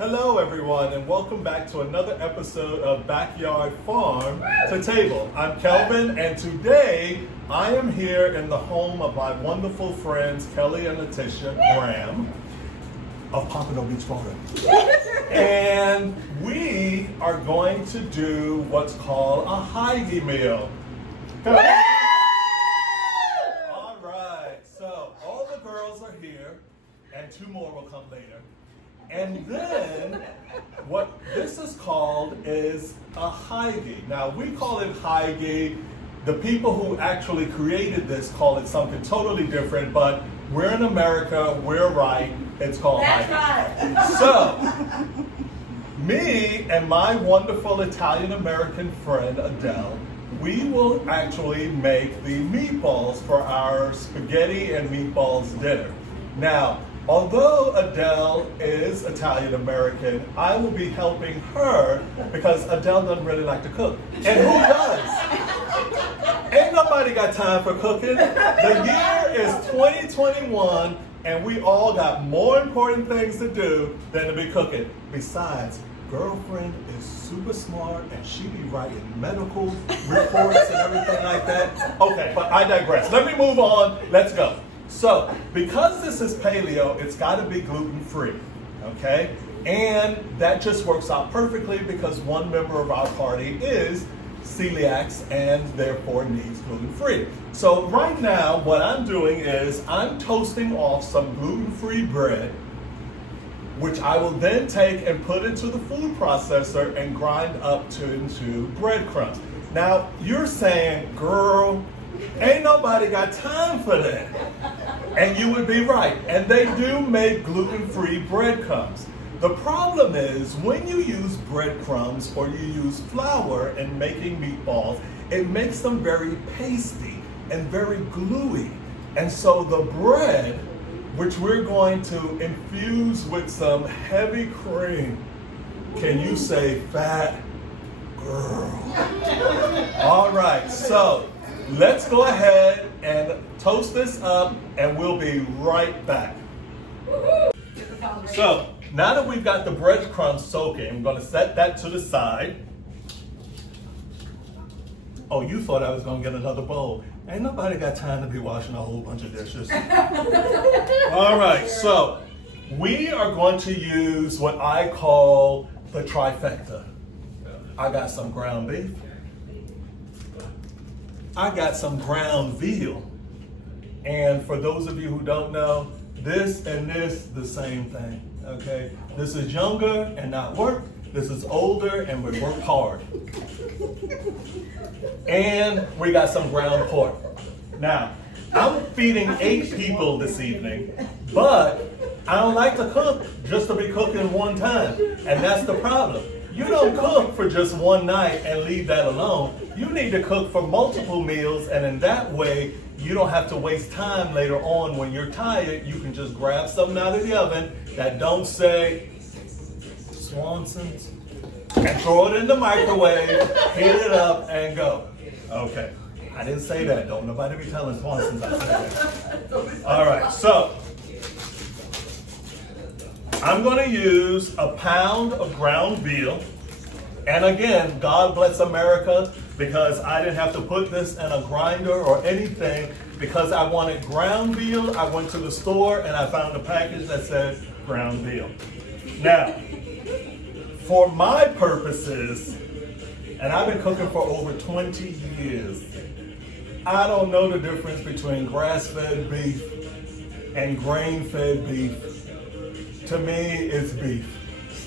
Hello everyone and welcome back to another episode of Backyard Farm to Table. I'm Kelvin and today I am here in the home of my wonderful friends Kelly and Letitia Graham of Pompano Beach, Florida. And we are going to do what's called a Heidi meal. All right, so all the girls are here and two more will come later. And then what this is called is a Heidi. Now we call it Heidi. The people who actually created this call it something totally different, but we're in America, we're right, it's called Heidi. Right. So, me and my wonderful Italian-American friend Adele, we will actually make the meatballs for our spaghetti and meatballs dinner. Now, although Adele is Italian-American, I will be helping her because Adele doesn't really like to cook. And who does? Ain't nobody got time for cooking. The year is 2021 and we all got more important things to do than to be cooking. Besides, girlfriend is super smart and she be writing medical reports and everything like that. Okay, but I digress. Let me move on. Let's go. So, because this is paleo, it's got to be gluten-free, okay? And that just works out perfectly because one member of our party is celiac and therefore needs gluten-free. So right now, what I'm doing is I'm toasting off some gluten-free bread, which I will then take and put into the food processor and grind up into breadcrumbs. Now, you're saying, girl, ain't nobody got time for that. And you would be right. And they do make gluten-free breadcrumbs. The problem is when you use breadcrumbs or you use flour in making meatballs, it makes them very pasty and very gluey. And so the bread, which we're going to infuse with some heavy cream, can you say fat girl? All right, so let's go ahead and toast this up and we'll be right back. So now that we've got the breadcrumbs soaking, I'm going to set that to the side. Oh, you thought I was going to get another bowl. Ain't nobody got time to be washing a whole bunch of dishes. All right, so we are going to use what I call the trifecta. I got some ground beef. I got some ground veal. And for those of you who don't know, this and this, the same thing, okay? This is younger and not work. This is older and we work hard. And we got some ground pork. Now, I'm feeding 8 people this evening, but I don't like to cook just to be cooking one time. And that's the problem. You don't cook for just one night and leave that alone. You need to cook for multiple meals, and in that way, you don't have to waste time later on when you're tired. You can just grab something out of the oven that don't say Swanson's and throw it in the microwave, heat it up, and go. Okay, I didn't say that. Don't nobody be telling Swanson's I said that. All right, so I'm going to use a pound of ground veal. And again, God bless America, because I didn't have to put this in a grinder or anything. Because I wanted ground veal, I went to the store and I found a package that said ground veal. Now, for my purposes, and I've been cooking for over 20 years, I don't know the difference between grass-fed beef and grain-fed beef. To me, it's beef,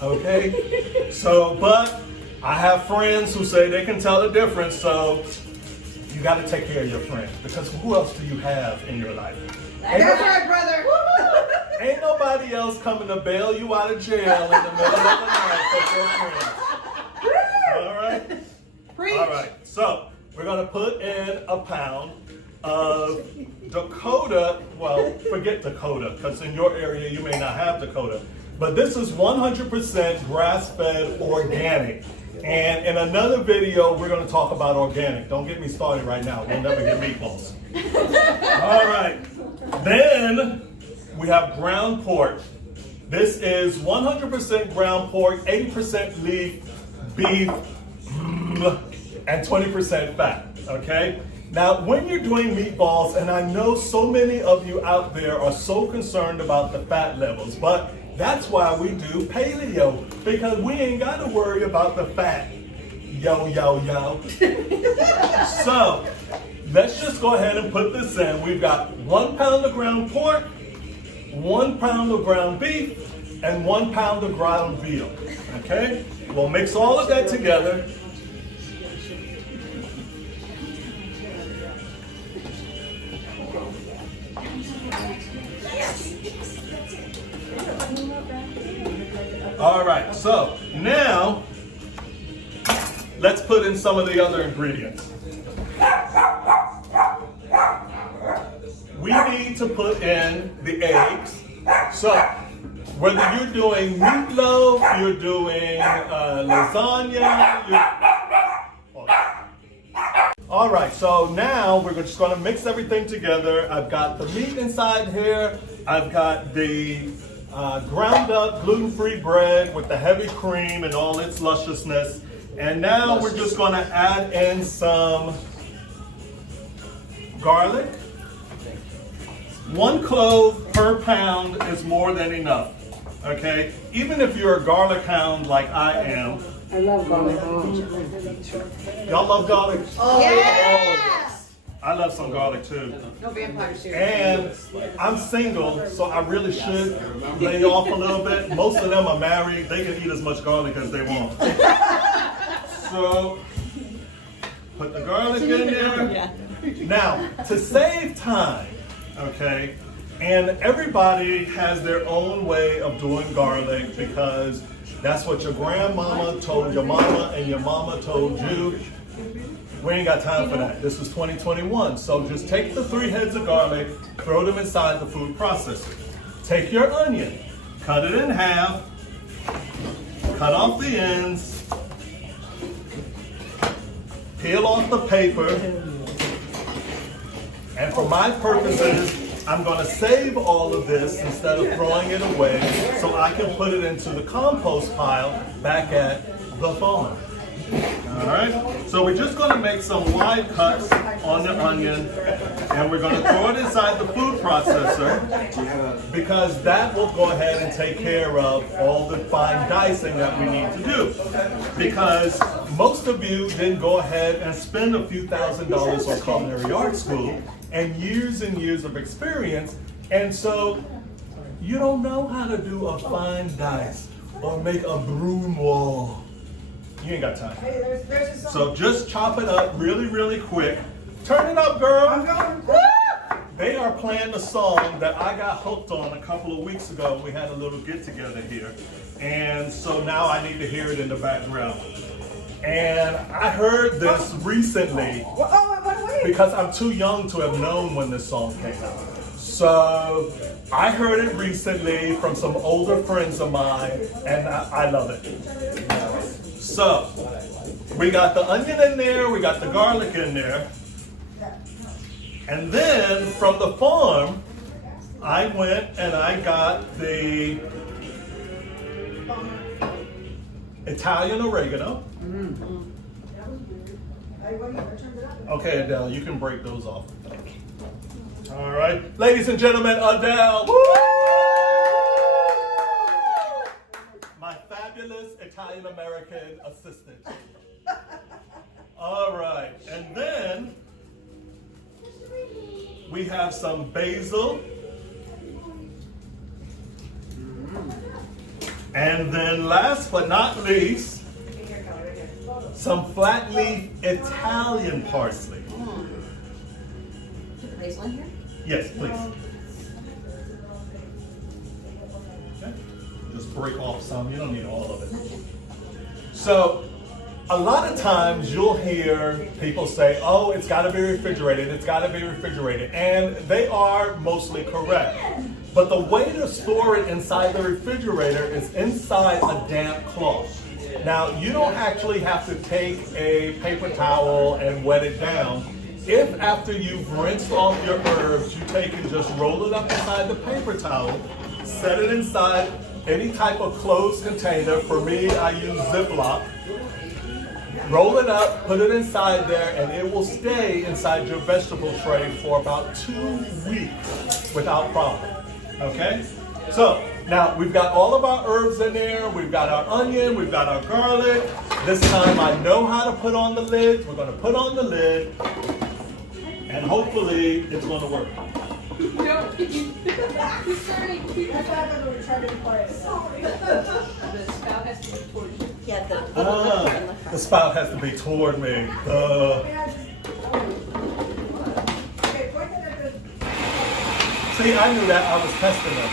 okay? So, but I have friends who say they can tell the difference, so you got to take care of your friends, because who else do you have in your life? That's right, brother. Ain't nobody else coming to bail you out of jail in the middle of the night but your friends. All right? Preach. All right, so we're going to put in a pound of Dakota, well, forget Dakota, because in your area you may not have Dakota, but this is 100% grass-fed organic. And in another video, we're going to talk about organic. Don't get me started right now. We'll never get meatballs. All right. Then we have ground pork. This is 100% ground pork, 80% beef, and 20% fat, okay? Now, when you're doing meatballs, and I know so many of you out there are so concerned about the fat levels, but that's why we do paleo, because we ain't gotta worry about the fat. Yo. So, let's just go ahead and put this in. We've got 1 pound of ground pork, 1 pound of ground beef, and 1 pound of ground veal, okay? We'll mix all of that together. All right, so now let's put in some of the other ingredients. We need to put in the eggs. So whether you're doing meatloaf, you're doing lasagna, all right, so now we're just gonna mix everything together. I've got the meat inside here. I've got the ground up gluten-free bread with the heavy cream and all its lusciousness. And now we're just gonna add in some garlic. 1 clove per pound is more than enough, okay? Even if you're a garlic hound like I am. I love garlic. Y'all love garlic? Oh, yeah. I love some garlic too. No vampire series. And I'm single, so I really should lay off a little bit. Most of them are married. They can eat as much garlic as they want. So, put the garlic in there. Now, to save time, okay, and everybody has their own way of doing garlic because that's what your grandmama told your mama and your mama told you. We ain't got time for that. This is 2021. So just take the 3 heads of garlic, throw them inside the food processor. Take your onion, cut it in half, cut off the ends, peel off the paper, and for my purposes, I'm gonna save all of this instead of throwing it away so I can put it into the compost pile back at the farm. All right, so we're just gonna make some wide cuts on the onion and we're gonna throw it inside the food processor because that will go ahead and take care of all the fine dicing that we need to do. Because most of you didn't go ahead and spend a few $1,000s on culinary art school and years of experience, and so you don't know how to do a fine dice or make a brunoise. You ain't got time. So just chop it up really quick. Turn it up, girl. They are playing a song that I got hooked on a couple of weeks ago. We had a little get together here. And so now I need to hear it in the background. And I heard this recently because I'm too young to have known when this song came out. So I heard it recently from some older friends of mine and I love it. So, we got the onion in there, we got the garlic in there. And then, from the farm, I went and I got the Italian oregano. Okay, Adele, you can break those off. All right. Ladies and gentlemen, Adele. Woo! My fabulous Italian-American assistant. All right, and then we have some basil. And then last but not least, some flat leaf Italian parsley. Put the basil in here? Yes, please. Okay. Just break off some, you don't need all of it. So, a lot of times you'll hear people say, oh, it's gotta be refrigerated, it's gotta be refrigerated. And they are mostly correct. But the way to store it inside the refrigerator is inside a damp cloth. Now, you don't actually have to take a paper towel and wet it down. If after you've rinsed off your herbs, you take and just roll it up inside the paper towel, set it inside any type of closed container. For me, I use Ziploc. Roll it up, put it inside there, and it will stay inside your vegetable tray for about 2 weeks without problem. Okay? So, now we've got all of our herbs in there. We've got our onion, we've got our garlic. This time I know how to put on the lid. We're going to put on the lid, and hopefully it's going to work. No, he's starting to keep That's why I thought we were trying to be quiet. Sorry. the spout has to be towards you. Yeah, the The spout has to be toward me. Okay, point it at the. See, I knew that. I was testing it.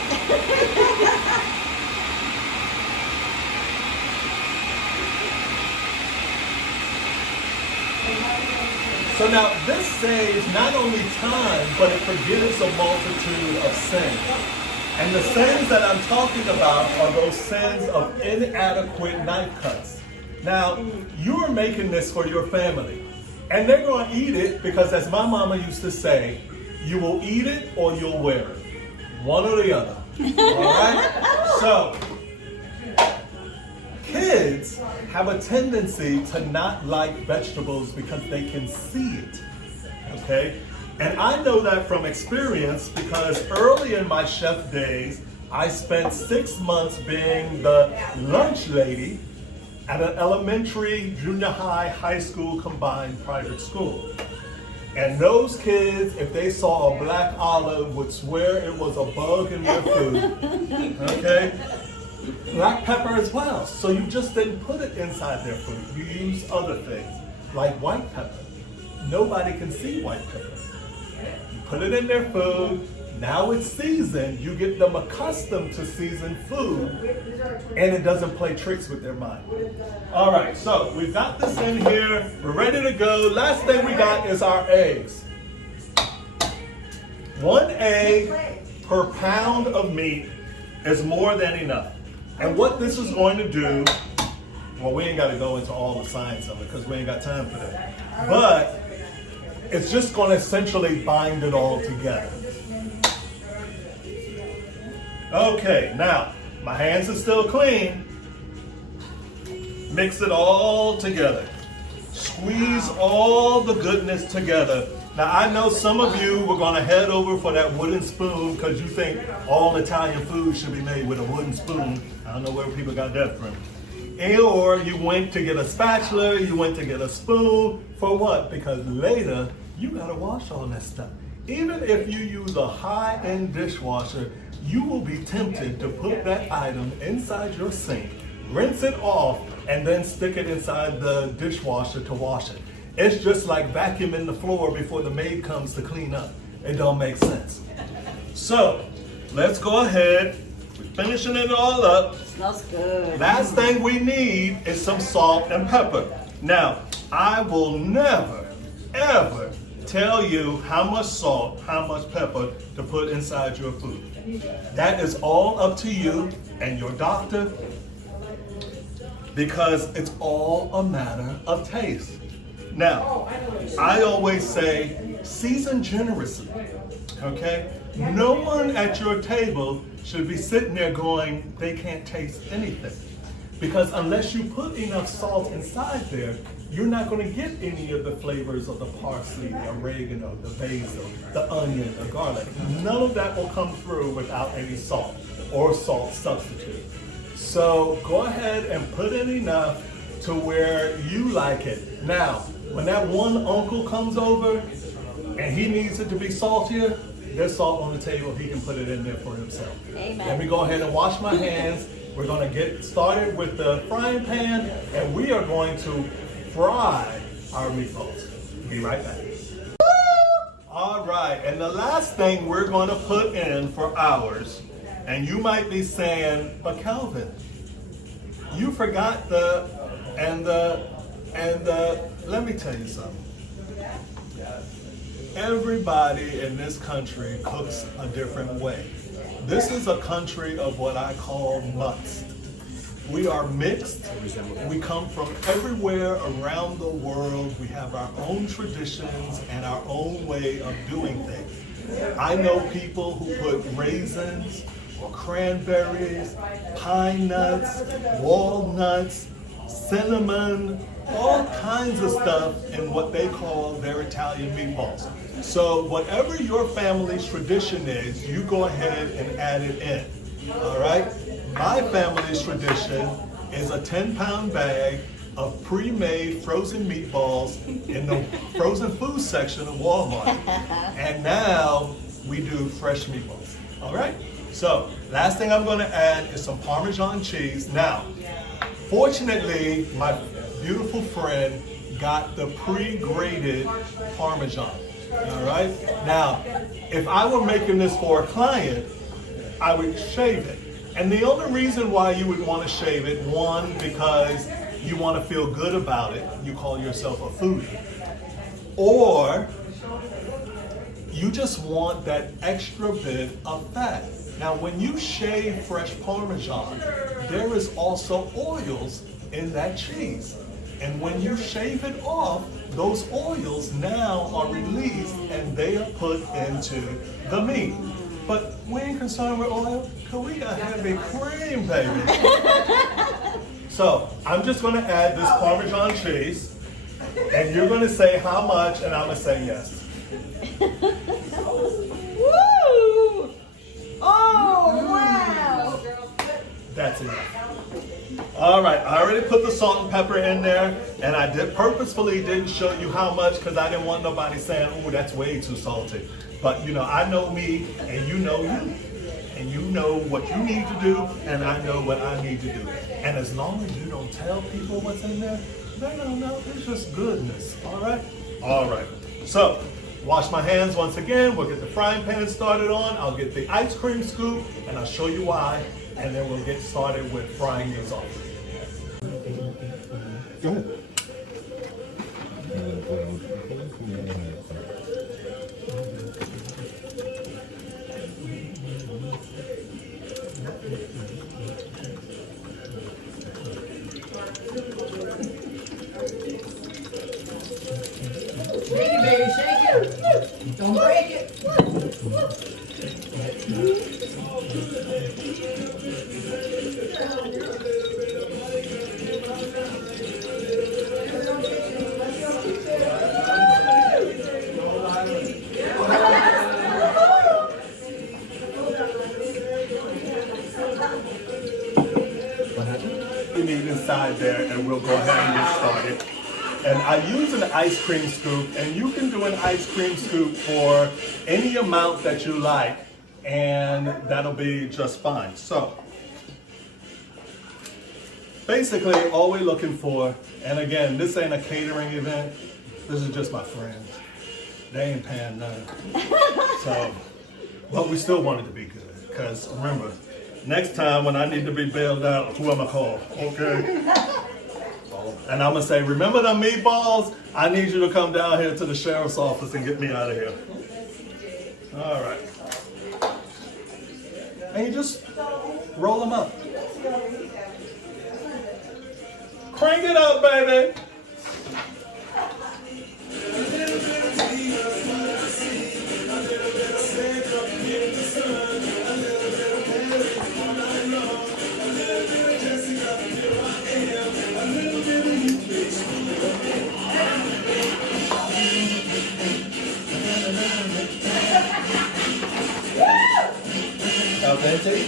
So now this saves not only time, but it forgives a multitude of sins. And the sins that I'm talking about are those sins of inadequate knife cuts. Now, you are making this for your family. And they're going to eat it because, as my mama used to say, you will eat it or you'll wear it. One or the other. All right? So, kids have a tendency to not like vegetables because they can see it, okay? And I know that from experience because early in my chef days, I spent 6 months being the lunch lady at an elementary, junior high, high school combined private school. And those kids, if they saw a black olive, would swear it was a bug in their food, okay? Black pepper as well. So you just didn't put it inside their food. You use other things, like white pepper. Nobody can see white pepper. You put it in their food. Now it's seasoned. You get them accustomed to seasoned food, and it doesn't play tricks with their mind. All right, so we've got this in here. We're ready to go. Last thing we got is our eggs. 1 egg per pound of meat is more than enough. And what this is going to do, well, we ain't got to go into all the science of it because we ain't got time for that. But it's just going to essentially bind it all together. Okay, now, my hands are still clean. Mix it all together. Squeeze all the goodness together. Now, I know some of you were going to head over for that wooden spoon because you think all Italian food should be made with a wooden spoon. I don't know where people got that from. Or you went to get a spatula, you went to get a spoon. For what? Because later, you got to wash all that stuff. Even if you use a high-end dishwasher, you will be tempted to put that item inside your sink, rinse it off, and then stick it inside the dishwasher to wash it. It's just like vacuuming the floor before the maid comes to clean up. It don't make sense. So, let's go ahead. We're finishing it all up. Smells good. Last thing we need is some salt and pepper. Now, I will never, ever tell you how much salt, how much pepper to put inside your food. That is all up to you and your doctor because it's all a matter of taste. Now, I always say season generously, okay? No one at your table should be sitting there going, they can't taste anything. Because unless you put enough salt inside there, you're not going to get any of the flavors of the parsley, the oregano, the basil, the onion, the garlic. None of that will come through without any salt or salt substitute. So go ahead and put in enough to where you like it. Now, when that one uncle comes over and he needs it to be saltier, there's salt on the table. He can put it in there for himself. Amen. Let me go ahead and wash my hands. We're going to get started with the frying pan, and we are going to fry our meatballs. Be right back. All right, and the last thing we're going to put in for ours, and you might be saying, but Calvin, you forgot let me tell you something. Everybody in this country cooks a different way. This is a country of what I call mutts. We are mixed. We come from everywhere around the world. We have our own traditions and our own way of doing things. I know people who put raisins, or cranberries, pine nuts, walnuts, cinnamon, all kinds of stuff in what they call their Italian meatballs. So whatever your family's tradition is, you go ahead and add it in, all right? My family's tradition is a 10-pound bag of pre-made frozen meatballs in the frozen food section of Walmart. And now we do fresh meatballs, all right? So last thing I'm gonna add is some Parmesan cheese. Now, fortunately, my beautiful friend got the pre-grated Parmesan, all right? Now, if I were making this for a client, I would shave it. And the only reason why you would want to shave it, one, because you want to feel good about it, you call yourself a foodie, or you just want that extra bit of fat. Now, when you shave fresh Parmesan, there is also oils in that cheese. And when you shave it off, those oils now are released and they are put into the meat. But we ain't concerned with oil, because we got heavy cream, baby. So I'm just gonna add this Parmesan cheese, and you're gonna say how much, and I'm gonna say yes. Woo! Oh, wow! That's enough. All right, I already put the salt and pepper in there, and I purposefully didn't show you how much because I didn't want nobody saying, oh, that's way too salty. But you know, I know me, and you know you. And you know what you need to do, and I know what I need to do. And as long as you don't tell people what's in there, they don't know, it's just goodness, all right? All right, so wash my hands once again. We'll get the frying pan started on. I'll get the ice cream scoop, and I'll show you why, and then we'll get started with frying these off. Go ahead. Shake it, baby, shake it. Don't break it. You need inside there, and we'll go ahead and get started. And I use an ice cream scoop, and you can do an ice cream scoop for any amount that you like, and that'll be just fine. So, basically, all we're looking for, and again, this ain't a catering event, this is just my friends. They ain't paying none. So, but we still want it to be good, because remember, next time when I need to be bailed out, who am I call? Okay? And I'm gonna say, remember the meatballs? I need you to come down here to the sheriff's office and get me out of here. All right. And you just roll them up. Crank it up, baby. Authentic.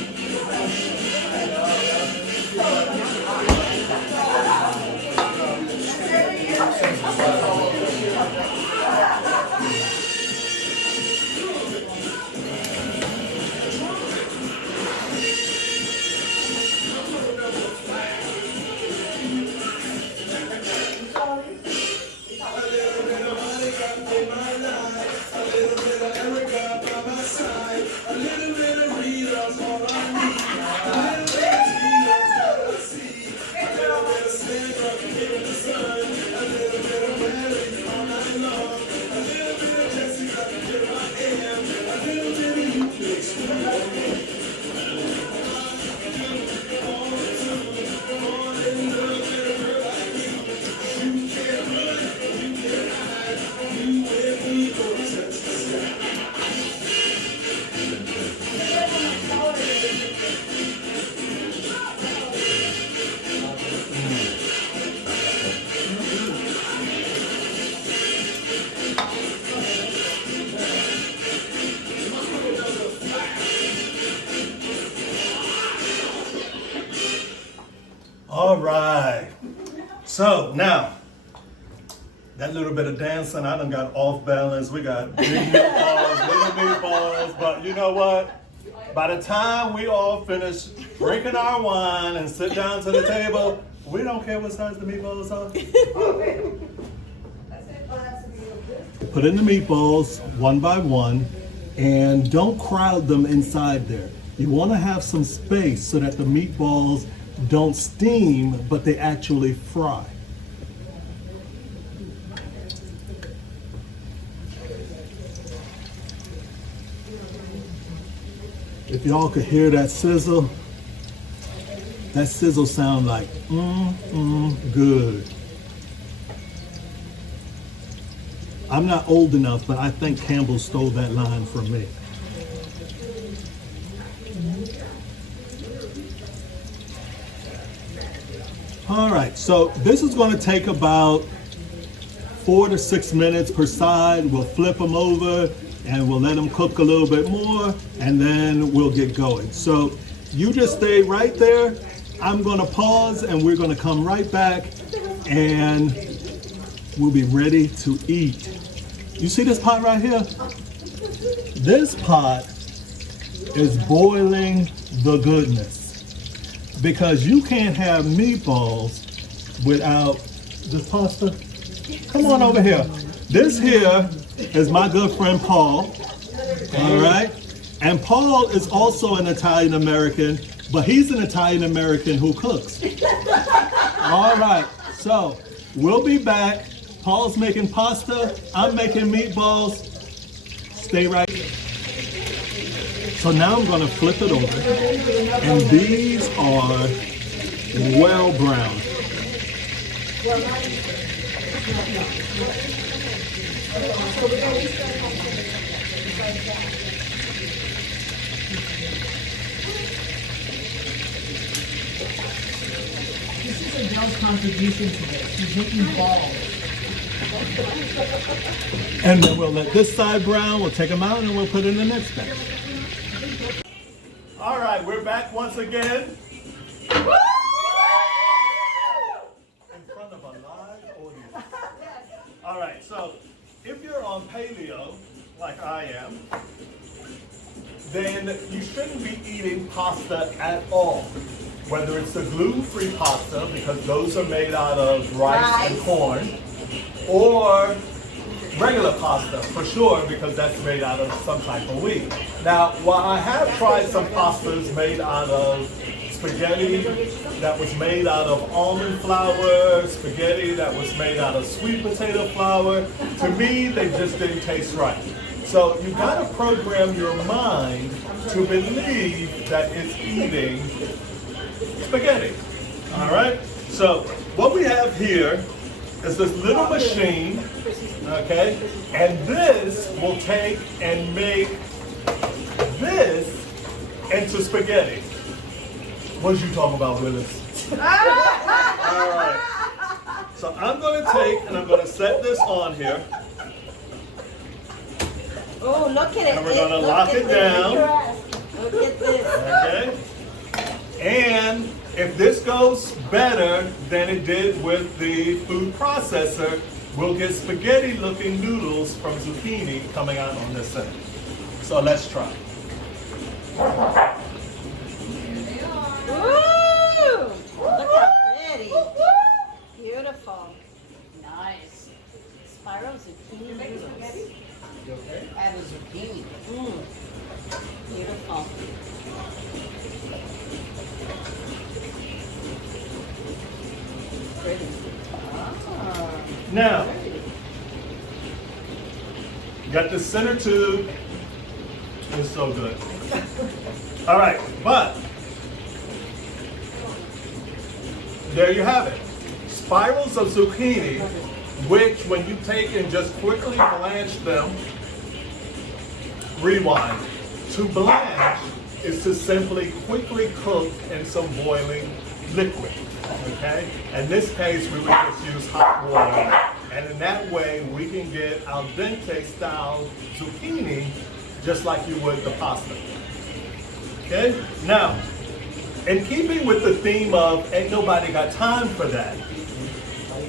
All right. So now, that little bit of dancing, I done got off balance. We got big meatballs, little meatballs, but you know what? By the time we all finish drinking our wine and sit down to the table, we don't care what size the meatballs are. Put in the meatballs one by one and don't crowd them inside there. You want to have some space so that the meatballs don't steam, but they actually fry. If y'all could hear that sizzle sound like good. I'm not old enough, but I think Campbell stole that line from me. All right, so this is going to take about 4 to 6 minutes per side. We'll flip them over and we'll let them cook a little bit more, and then we'll get going. So you just stay right there. I'm going to pause and we're going to come right back and we'll be ready to eat. You see this pot right here? This pot is boiling the goodness, because you can't have meatballs without this pasta. Come on over here. This here is my good friend Paul. All right. And Paul is also an Italian American, but he's an Italian American who cooks. All right. So we'll be back. Paul's making pasta. I'm making meatballs. Stay right here. So now I'm going to flip it over. And these are well browned. This is Adele's contribution to this. She's making balls. And then we'll let this side brown. We'll take them out and we'll put in the next batch. All right, we're back once again. In front of a live audience. All right, so if you're on paleo, like I am, then you shouldn't be eating pasta at all. Whether it's the gluten-free pasta, because those are made out of rice and corn, or regular pasta, for sure, because that's made out of some type of wheat. Now, while I have tried some pastas made out of spaghetti that was made out of almond flour, spaghetti that was made out of sweet potato flour, to me, they just didn't taste right. So you gotta program your mind to believe that it's eating spaghetti. All right? So what we have here is this little machine, okay? And this will take and make this into spaghetti. What you talking about, Willis? All right. So I'm going to take and I'm going to set this on here. Oh, look at it. And we're going to lock it down. Look at this. Okay? And if this goes better than it did with the food processor, we'll get spaghetti looking noodles from zucchini coming out on this end. So let's try. Ooh, look how pretty. Beautiful. Nice. Spiral zucchini noodles. Add a zucchini. Beautiful. Pretty. Now, got the center tube. It's so good. All right, but there you have it. Spirals of zucchini, which when you take and just quickly blanch them, rewind. To blanch is to simply quickly cook in some boiling liquid. Okay? In this case, we would just use hot water. And in that way, we can get al dente style zucchini just like you would the pasta. Okay? Now, in keeping with the theme of ain't nobody got time for that,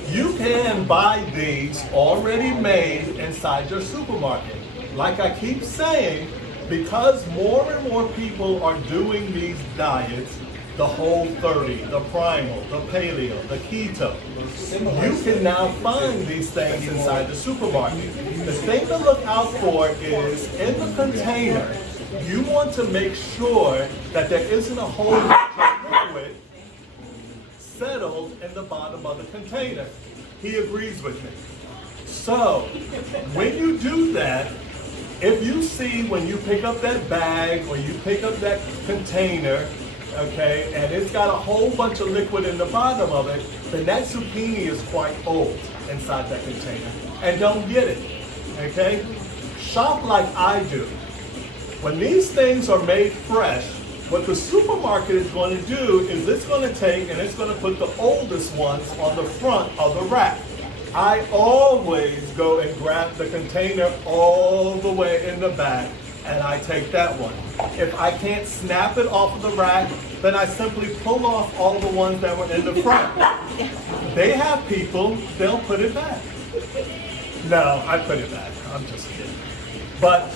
you can buy these already made inside your supermarket. Like I keep saying, because more and more people are doing these diets, the Whole30, the Primal, the Paleo, the Keto, you can now find these things inside the supermarket. The thing to look out for is in the container, you want to make sure that there isn't a whole bunch of liquid settled in the bottom of the container. He agrees with me. So, when you do that, if you see when you pick up that bag or you pick up that container, okay, and it's got a whole bunch of liquid in the bottom of it, then that zucchini is quite old inside that container. And don't get it, okay? Shop like I do. When these things are made fresh, what the supermarket is going to do is it's going to take and it's going to put the oldest ones on the front of the rack. I always go and grab the container all the way in the back and I take that one. If I can't snap it off of the rack, then I simply pull off all the ones that were in the front. They have people, they'll put it back. No, I put it back. I'm just kidding. But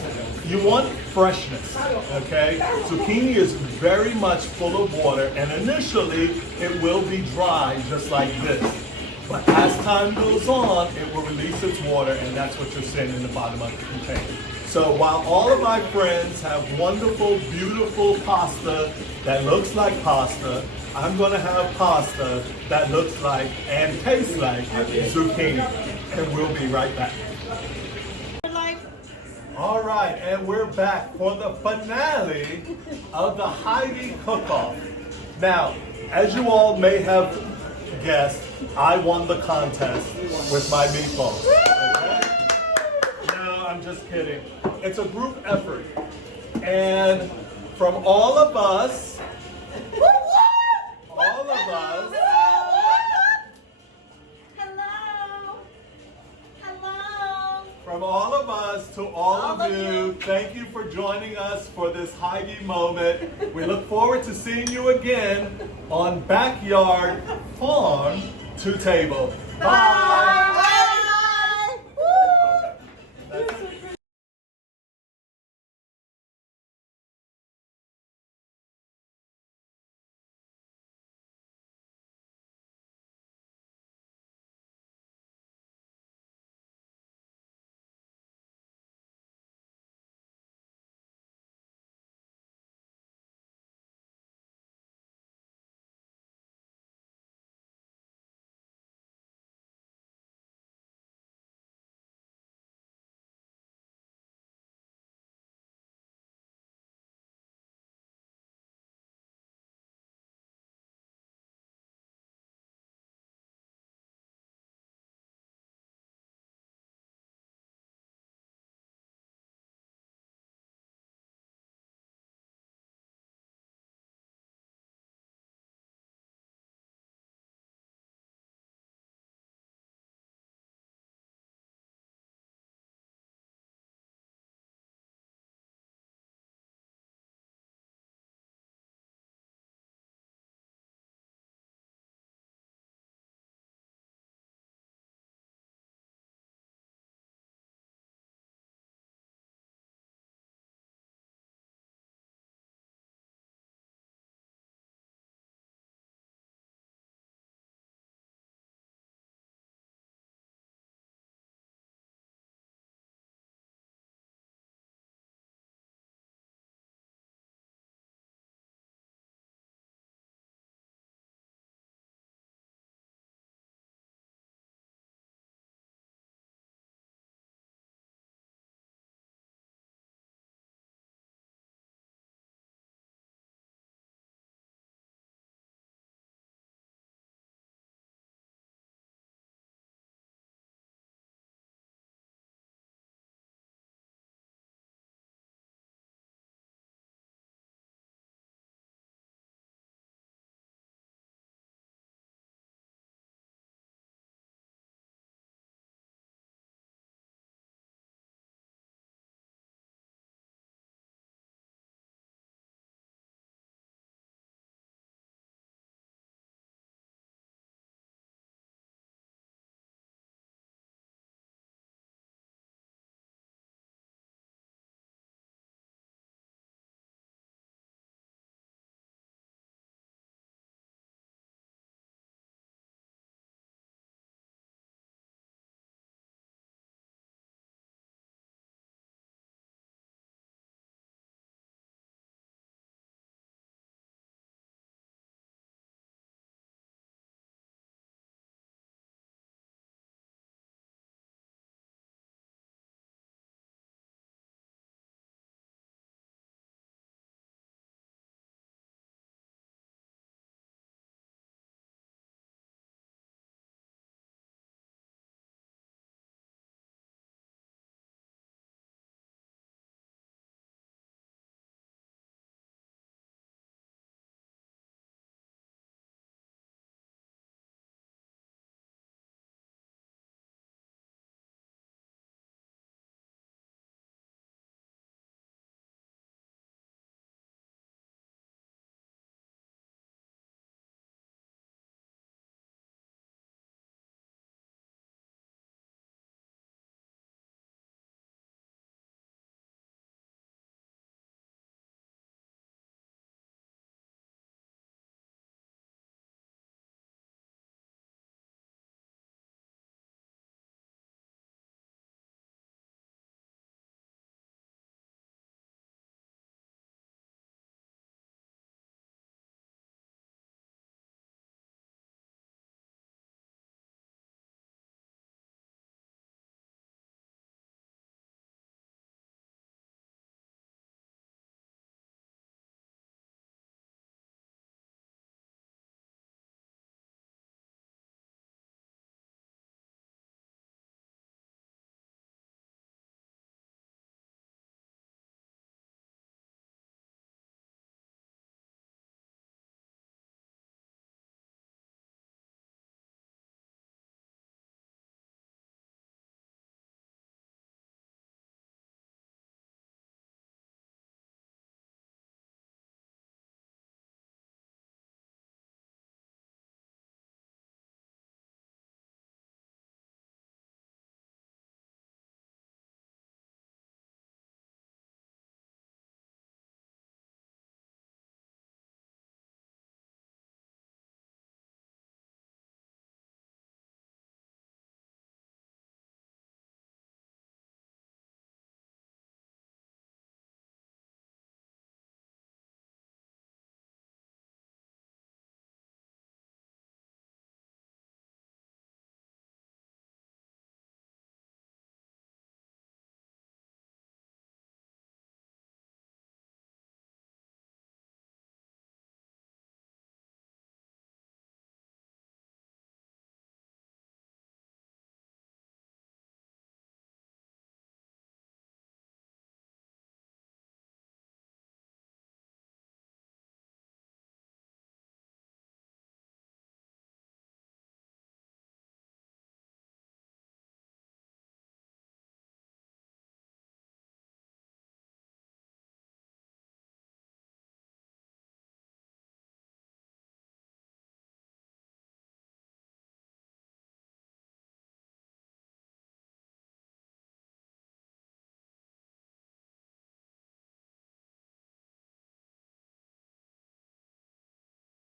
you want freshness, okay? Zucchini is very much full of water, and initially it will be dry just like this. But as time goes on, it will release its water, and that's what you're seeing in the bottom of the container. So while all of my friends have wonderful, beautiful pasta that looks like pasta, I'm going to have pasta that looks like and tastes like zucchini. And we'll be right back. All right, and we're back for the finale of the Heidi cook-off. Now, as you all may have guessed, I won the contest with my meatballs. Okay? No, I'm just kidding. It's a group effort. And from all of us, from all of us to all of you, thank you for joining us for this Heidi moment. We look forward to seeing you again on Backyard Farm to Table. Bye.